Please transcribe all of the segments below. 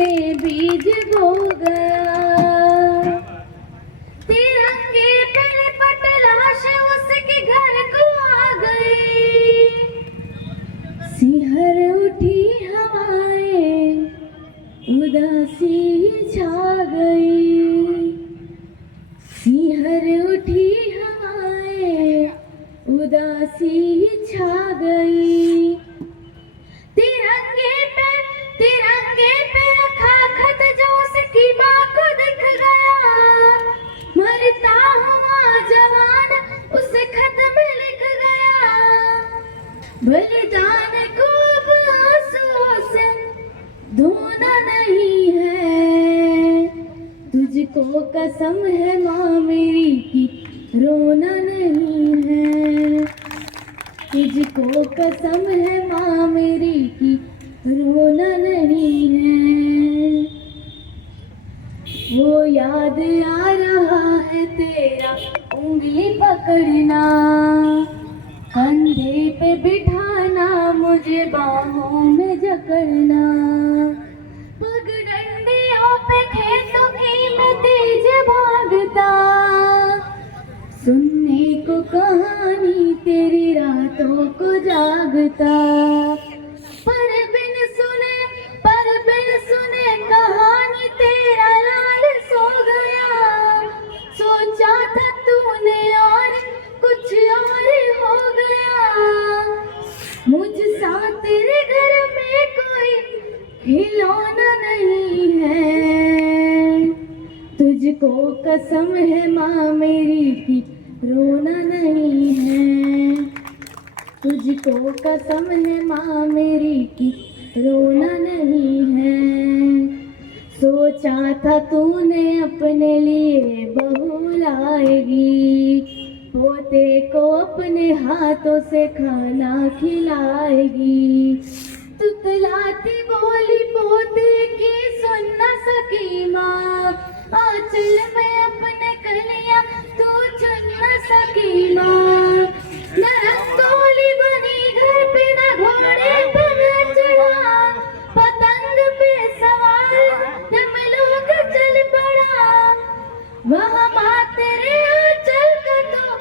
में बीज बो गया। तिरंगे पे लिपट लाश उसके घर को आ गई। सिहर उठी हवाएं उदासी छा गई। सिहर उठी हवाएं उदासी छा गई। तिरंगे पे रखा खत जो उसकी माँ को दिख गया। मरता हुआ जवान उस खत में लिख गया। बलिदान को अब आंसुओं से धोना नहीं है। तुझको कसम है माँ मेरी की रोना नहीं है। तुझको कसम है माँ मेरी की रोना नहीं है। वो याद आ रहा है तेरा उंगली पकड़ना, कंधे पे बिठाना, मुझे बाहों में जकड़ना। पगडंडियों पे खेतों की मैं तेज भागता, सुनने को कहानी तेरी रातों को जागता। पर बिन सुने कहानी तेरा लाल सो गया। सोचा था तूने और कुछ और हो गया। मुझ सा तेरे घर में कोई खिलौना नहीं है। तुझको कसम है माँ मेरी की रोना नहीं है। तुझको कसम है माँ मेरी की रोना नहीं है। सोचा था तूने अपने लिए बहू लाएगी, पोते को अपने हाथों से खाना खिलाएगी। तुतलाती बोली पोते की सुन न सकी माँ, आंचल में अपने कलियां तू चुन न सकी माँ। न रंगोली बनी घर पे न घोड़े पे मैं चढ़ा, पतंग पे सवार न मिलोग चल पड़ा। वहाँ माँ तेरे आंचल का तो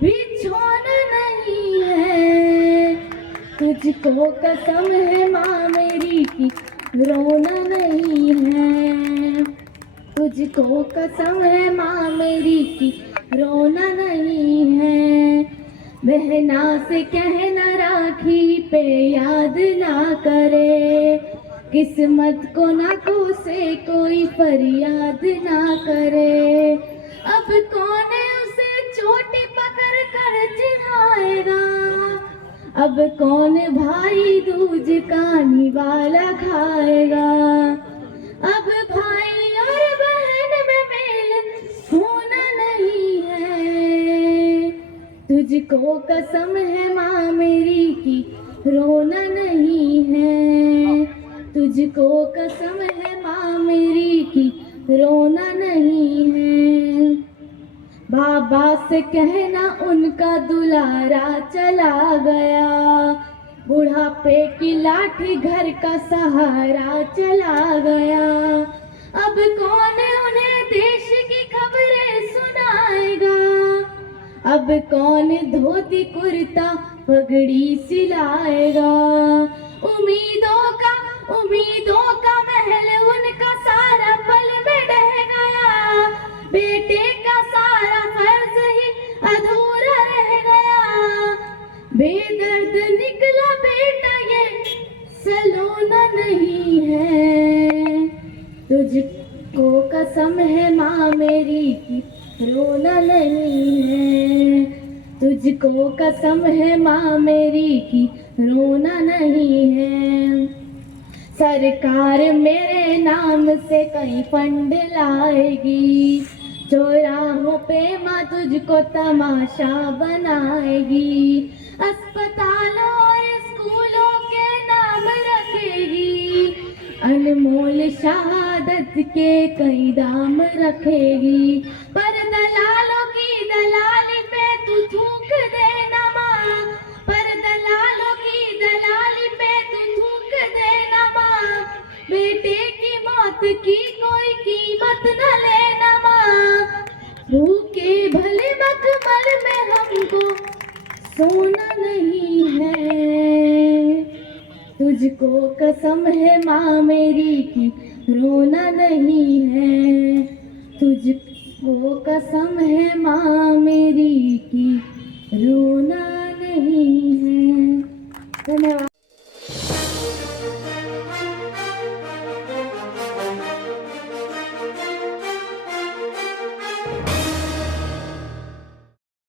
बिछोना नहीं है। तुझको कसम है माँ मेरी की रोना नहीं है। तुझको कसम है माँ मेरी की रोना नहीं है। बहना से कहना राखी पे याद ना करे, किस्मत को ना कोसे कोई फरियाद ना करे। अब कौन उसे चोटी पकड़ कर चिढ़ाएगा, अब कौन भाई दूज का निवाला खाएगा। अब भाई और बहन में मेल होना नहीं है। तुझको कसम है माँ मेरी की रोना नहीं है। तुझको कसम है माँ मेरी की रोना नहीं है। बाबा से कहना उनका दुलारा चला गया, बुढ़ापे की लाठी घर का सहारा चला गया। अब कौन उन्हें देश की खबरें सुनाएगा, अब कौन धोती कुर्ता पगड़ी सिलाएगा। उम्मीदों का महल उनका सारा पल में ढह गया। बेटे का सारा फर्ज ही अधूरा रह गया। बेदर्द निकला बेटा ये सलोना नहीं है। तुझको कसम है माँ मेरी की रोना नहीं है। तुझको कसम है माँ मेरी की रोना नहीं है। सरकार मेरे नाम से कई फंड लाएगी, चौराहों पे माँ तुझको तमाशा बनाएगी। अस्पतालों और स्कूलों के नाम रखेगी, अनमोल शहादत के कई दाम रखेगी। पर दलालों की दलाली पे तू थूक देना माँ, पर दलालों की दलाली पे तू थूक देना माँ। बेटे की मौत को सोना नहीं है। तुझको कसम है माँ मेरी की रोना नहीं है। तुझको कसम है माँ मेरी की